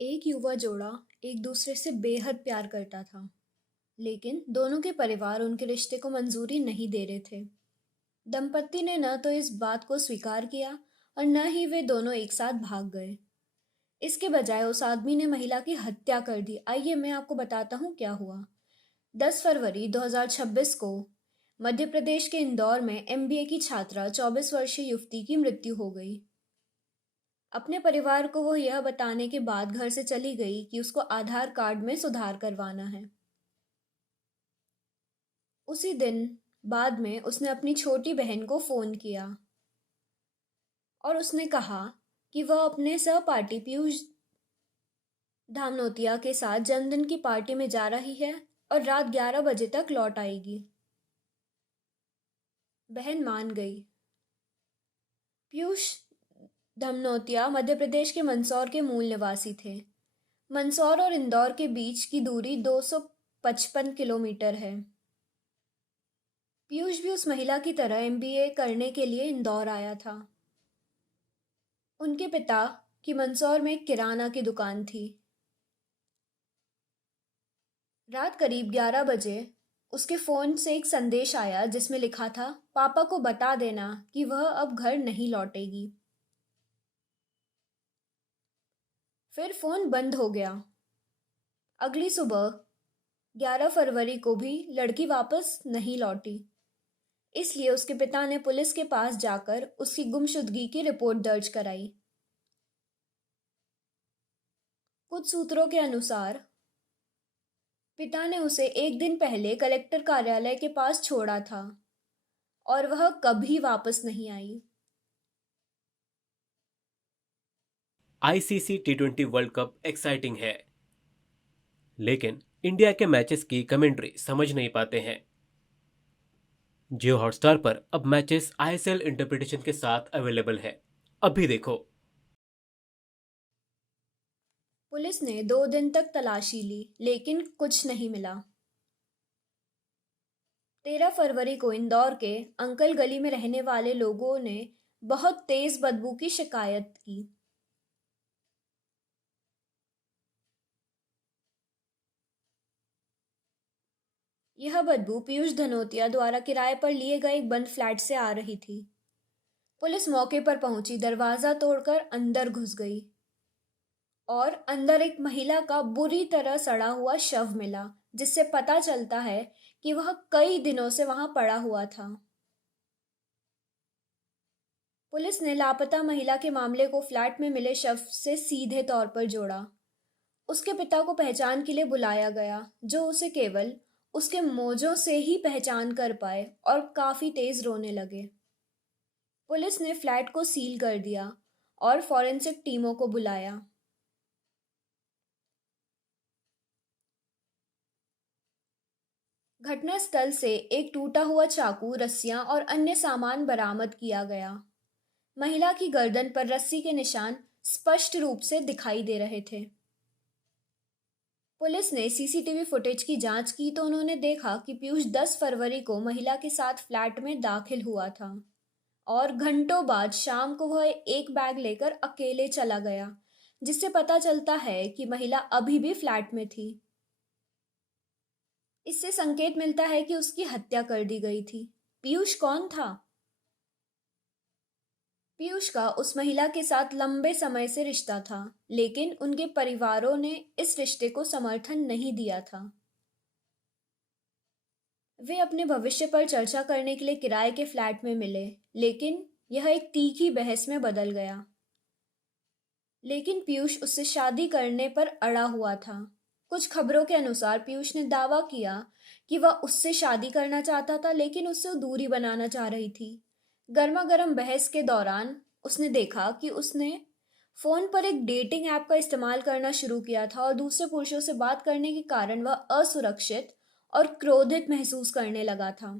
एक युवा जोड़ा एक दूसरे से बेहद प्यार करता था, लेकिन दोनों के परिवार उनके रिश्ते को मंजूरी नहीं दे रहे थे। दंपत्ति ने न तो इस बात को स्वीकार किया और न ही वे दोनों एक साथ भाग गए। इसके बजाय उस आदमी ने महिला की हत्या कर दी। आइए मैं आपको बताता हूँ क्या हुआ। 10 फरवरी 2026 को मध्य प्रदेश के इंदौर में एमबीए की छात्रा 24 वर्षीय युवती की मृत्यु हो गई। अपने परिवार को वो यह बताने के बाद घर से चली गई कि उसको आधार कार्ड में सुधार करवाना है। उसी दिन बाद में उसने अपनी छोटी बहन को फोन किया और उसने कहा कि वह अपने सहपाठी पीयूष धामनोतिया के साथ जन्मदिन की पार्टी में जा रही है और रात 11 बजे तक लौट आएगी। बहन मान गई। पीयूष धमनोतिया मध्य प्रदेश के मंदसौर के मूल निवासी थे। मंदसौर और इंदौर के बीच की दूरी 255 किलोमीटर है। पीयूष भी उस महिला की तरह एमबीए करने के लिए इंदौर आया था। उनके पिता की मंदसौर में एक किराना की दुकान थी। रात करीब 11 बजे उसके फोन से एक संदेश आया जिसमें लिखा था, पापा को बता देना कि वह अब घर नहीं लौटेगी। फिर फोन बंद हो गया। अगली सुबह 11 फरवरी को भी लड़की वापस नहीं लौटी। इसलिए उसके पिता ने पुलिस के पास जाकर उसकी गुमशुदगी की रिपोर्ट दर्ज कराई। कुछ सूत्रों के अनुसार पिता ने उसे एक दिन पहले कलेक्टर कार्यालय के पास छोड़ा था और वह कभी वापस नहीं आई। आईसीसी टी20 वर्ल्ड कप एक्साइटिंग है, लेकिन इंडिया के मैचेस की कमेंट्री समझ नहीं पाते हैं। जियो हॉटस्टार पर अब मैचेस आईएसएल इंटरप्रिटेशन के साथ अवेलेबल है। अभी देखो। पुलिस ने 2 दिन तक तलाशी ली, लेकिन कुछ नहीं मिला। 13 फरवरी को इंदौर के अंकल गली में रहने वाले लोगों ने बहुत तेज बदबू की शिकायत की। यह बदबू पीयूष धनोतिया द्वारा किराए पर लिए गए एक बंद फ्लैट से आ रही थी। पुलिस मौके पर पहुंची, दरवाजा तोड़कर अंदर घुस गई और अंदर एक महिला का बुरी तरह सड़ा हुआ शव मिला, जिससे पता चलता है कि वह कई दिनों से वहां पड़ा हुआ था। पुलिस ने लापता महिला के मामले को फ्लैट में मिले शव से सीधे तौर पर जोड़ा। उसके पिता को पहचान के लिए बुलाया गया, जो उसे केवल उसके मोजों से ही पहचान कर पाए और काफी तेज रोने लगे। पुलिस ने फ्लैट को सील कर दिया और फॉरेंसिक टीमों को बुलाया। घटनास्थल से एक टूटा हुआ चाकू, रस्सियां और अन्य सामान बरामद किया गया। महिला की गर्दन पर रस्सी के निशान स्पष्ट रूप से दिखाई दे रहे थे। पुलिस ने सीसीटीवी फुटेज की जांच की तो उन्होंने देखा कि पीयूष 10 फरवरी को महिला के साथ फ्लैट में दाखिल हुआ था और घंटों बाद शाम को वह एक बैग लेकर अकेले चला गया, जिससे पता चलता है कि महिला अभी भी फ्लैट में थी। इससे संकेत मिलता है कि उसकी हत्या कर दी गई थी। पीयूष कौन था? पीयूष का उस महिला के साथ लंबे समय से रिश्ता था, लेकिन उनके परिवारों ने इस रिश्ते को समर्थन नहीं दिया था। वे अपने भविष्य पर चर्चा करने के लिए किराए के फ्लैट में मिले, लेकिन यह एक तीखी बहस में बदल गया। लेकिन पीयूष उससे शादी करने पर अड़ा हुआ था। कुछ खबरों के अनुसार पीयूष ने दावा किया कि वह उससे शादी करना चाहता था, लेकिन उससे वो दूरी बनाना चाह रही थी। गर्मा गर्म बहस के दौरान उसने देखा कि उसने फोन पर एक डेटिंग ऐप का इस्तेमाल करना शुरू किया था और दूसरे पुरुषों से बात करने के कारण वह असुरक्षित और क्रोधित महसूस करने लगा था।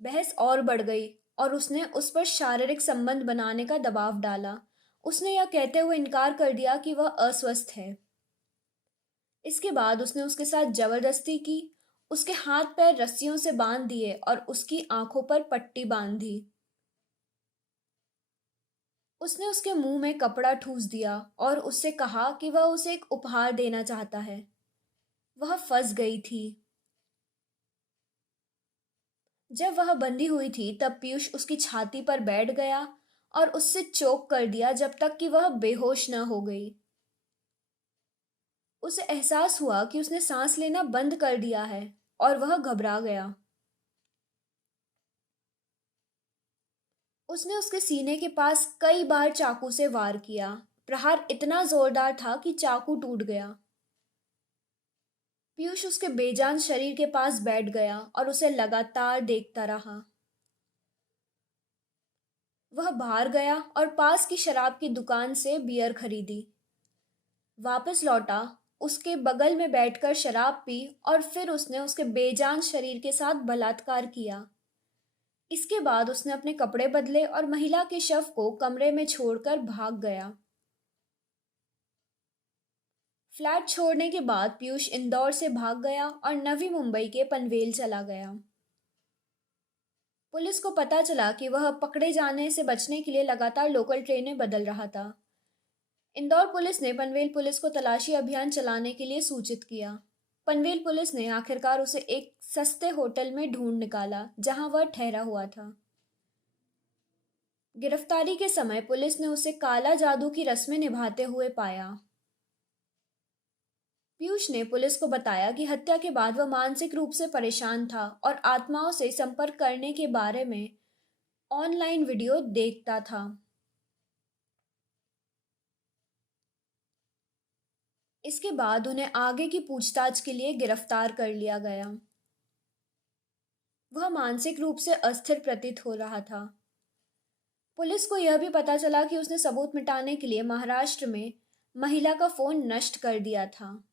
बहस और बढ़ गई और उसने उस पर शारीरिक संबंध बनाने का दबाव डाला। उसने यह कहते हुए इनकार कर दिया कि वह अस्वस्थ है। इसके बाद उसने उसके साथ जबरदस्ती की, उसके हाथ पैर रस्सियों से बांध दिए और उसकी आंखों पर पट्टी बांध दी। उसने उसके मुंह में कपड़ा ठूस दिया और उससे कहा कि वह उसे एक उपहार देना चाहता है। वह फंस गई थी। जब वह बंधी हुई थी तब पीयूष उसकी छाती पर बैठ गया और उससे चोक कर दिया जब तक कि वह बेहोश न हो गई। उसे एहसास हुआ कि उसने सांस लेना बंद कर दिया है और वह घबरा गया। उसने उसके सीने के पास कई बार चाकू से वार किया। प्रहार इतना जोरदार था कि चाकू टूट गया। पीयूष उसके बेजान शरीर के पास बैठ गया और उसे लगातार देखता रहा। वह बाहर गया और पास की शराब की दुकान से बियर खरीदी। वापस लौटा, उसके बगल में बैठकर शराब पी और फिर उसने उसके बेजान शरीर के साथ बलात्कार किया। इसके बाद उसने अपने कपड़े बदले और महिला के शव को कमरे में छोड़कर भाग गया। फ्लैट छोड़ने के बाद पीयूष इंदौर से भाग गया और नवी मुंबई के पनवेल चला गया। पुलिस को पता चला कि वह पकड़े जाने से बचने के लिए लगातार लोकल ट्रेनें बदल रहा था। इंदौर पुलिस ने पनवेल पुलिस को तलाशी अभियान चलाने के लिए सूचित किया। पनवेल पुलिस ने आखिरकार उसे एक सस्ते होटल में ढूंढ निकाला जहां वह ठहरा हुआ था। गिरफ्तारी के समय पुलिस ने उसे काला जादू की रस्में निभाते हुए पाया। पीयूष ने पुलिस को बताया कि हत्या के बाद वह मानसिक रूप से परेशान था और आत्माओं से संपर्क करने के बारे में ऑनलाइन वीडियो देखता था। इसके बाद उन्हें आगे की पूछताछ के लिए गिरफ्तार कर लिया गया। वह मानसिक रूप से अस्थिर प्रतीत हो रहा था। पुलिस को यह भी पता चला कि उसने सबूत मिटाने के लिए महाराष्ट्र में महिला का फोन नष्ट कर दिया था।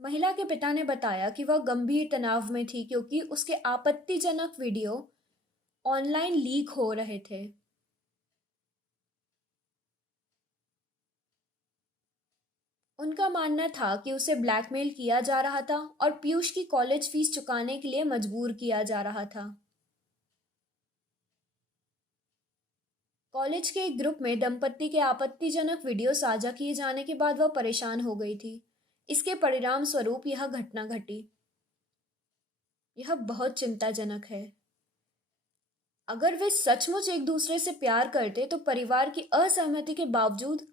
महिला के पिता ने बताया कि वह गंभीर तनाव में थी क्योंकि उसके आपत्तिजनक वीडियो ऑनलाइन लीक हो रहे थे। उनका मानना था कि उसे ब्लैकमेल किया जा रहा था और पीयूष की कॉलेज फीस चुकाने के लिए मजबूर किया जा रहा था। कॉलेज के एक ग्रुप में दंपत्ति के आपत्तिजनक वीडियो साझा किए जाने के बाद वह परेशान हो गई थी। इसके परिणाम स्वरूप यह घटना घटी। यह बहुत चिंताजनक है। अगर वे सचमुच एक दूसरे से प्यार करते तो परिवार की असहमति के बावजूद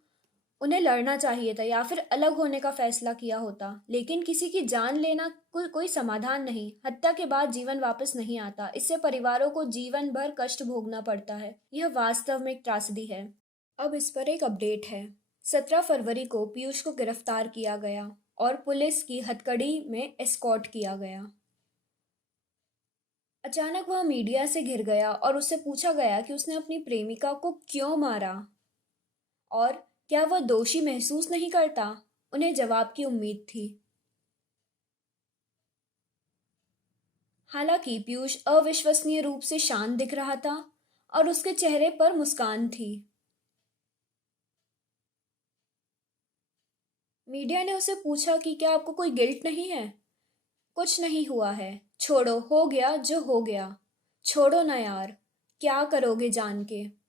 उन्हें लड़ना चाहिए था या फिर अलग होने का फैसला किया होता। लेकिन किसी की जान लेना कोई समाधान नहीं। हत्या के बाद जीवन वापस नहीं आता। इससे परिवारों को जीवन भर कष्ट भोगना पड़ता है। यह वास्तव में एक त्रासदी है। अब इस पर एक अपडेट है। 17 फरवरी को पीयूष को गिरफ्तार किया गया और पुलिस की हथकड़ी में एस्कॉर्ट किया गया। अचानक वह मीडिया से घिर गया और उससे पूछा गया कि उसने अपनी प्रेमिका को क्यों मारा और क्या वह दोषी महसूस नहीं करता। उन्हें जवाब की उम्मीद थी। हालांकि पीयूष अविश्वसनीय रूप से शांत दिख रहा था और उसके चेहरे पर मुस्कान थी। मीडिया ने उसे पूछा कि क्या आपको कोई गिल्ट नहीं है। कुछ नहीं हुआ है, छोड़ो, हो गया जो हो गया। छोड़ो ना यार, क्या करोगे जान के।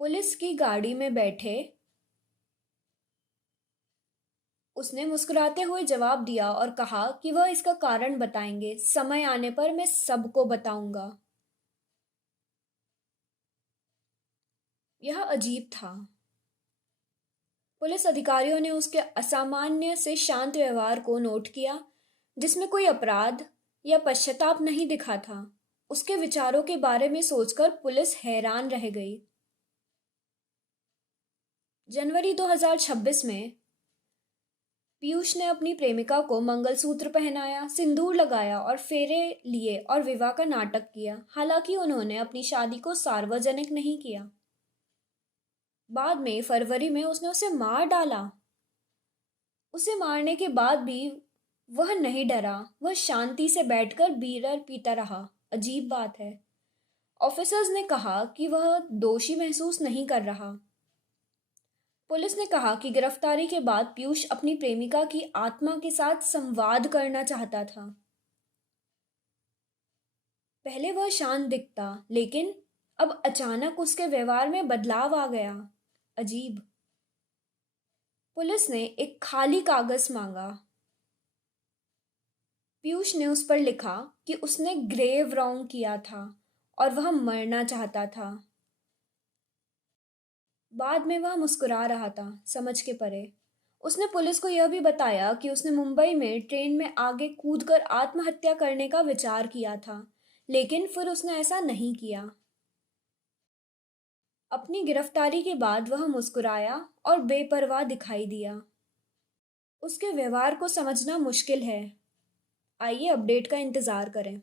पुलिस की गाड़ी में बैठे उसने मुस्कुराते हुए जवाब दिया और कहा कि वह इसका कारण बताएंगे, समय आने पर मैं सबको बताऊंगा। यह अजीब था। पुलिस अधिकारियों ने उसके असामान्य से शांत व्यवहार को नोट किया, जिसमें कोई अपराध या पश्चाताप नहीं दिखा था। उसके विचारों के बारे में सोचकर पुलिस हैरान रह गई। जनवरी 2026 में पीयूष ने अपनी प्रेमिका को मंगलसूत्र पहनाया, सिंदूर लगाया और फेरे लिए और विवाह का नाटक किया। हालांकि उन्होंने अपनी शादी को सार्वजनिक नहीं किया। बाद में फरवरी में उसने उसे मार डाला। उसे मारने के बाद भी वह नहीं डरा। वह शांति से बैठकर बीयर पीता रहा। अजीब बात है। ऑफिसर्स ने कहा कि वह दोषी महसूस नहीं कर रहा। पुलिस ने कहा कि गिरफ्तारी के बाद पीयूष अपनी प्रेमिका की आत्मा के साथ संवाद करना चाहता था। पहले वह शांत दिखता, लेकिन अब अचानक उसके व्यवहार में बदलाव आ गया। अजीब। पुलिस ने एक खाली कागज मांगा। पीयूष ने उस पर लिखा कि उसने ग्रेव रॉन्ग किया था और वह मरना चाहता था। बाद में वह मुस्कुरा रहा था, समझ के परे। उसने पुलिस को यह भी बताया कि उसने मुंबई में ट्रेन में आगे कूदकर आत्महत्या करने का विचार किया था, लेकिन फिर उसने ऐसा नहीं किया। अपनी गिरफ्तारी के बाद वह मुस्कुराया और बेपरवाह दिखाई दिया। उसके व्यवहार को समझना मुश्किल है। आइए अपडेट का इंतज़ार करें।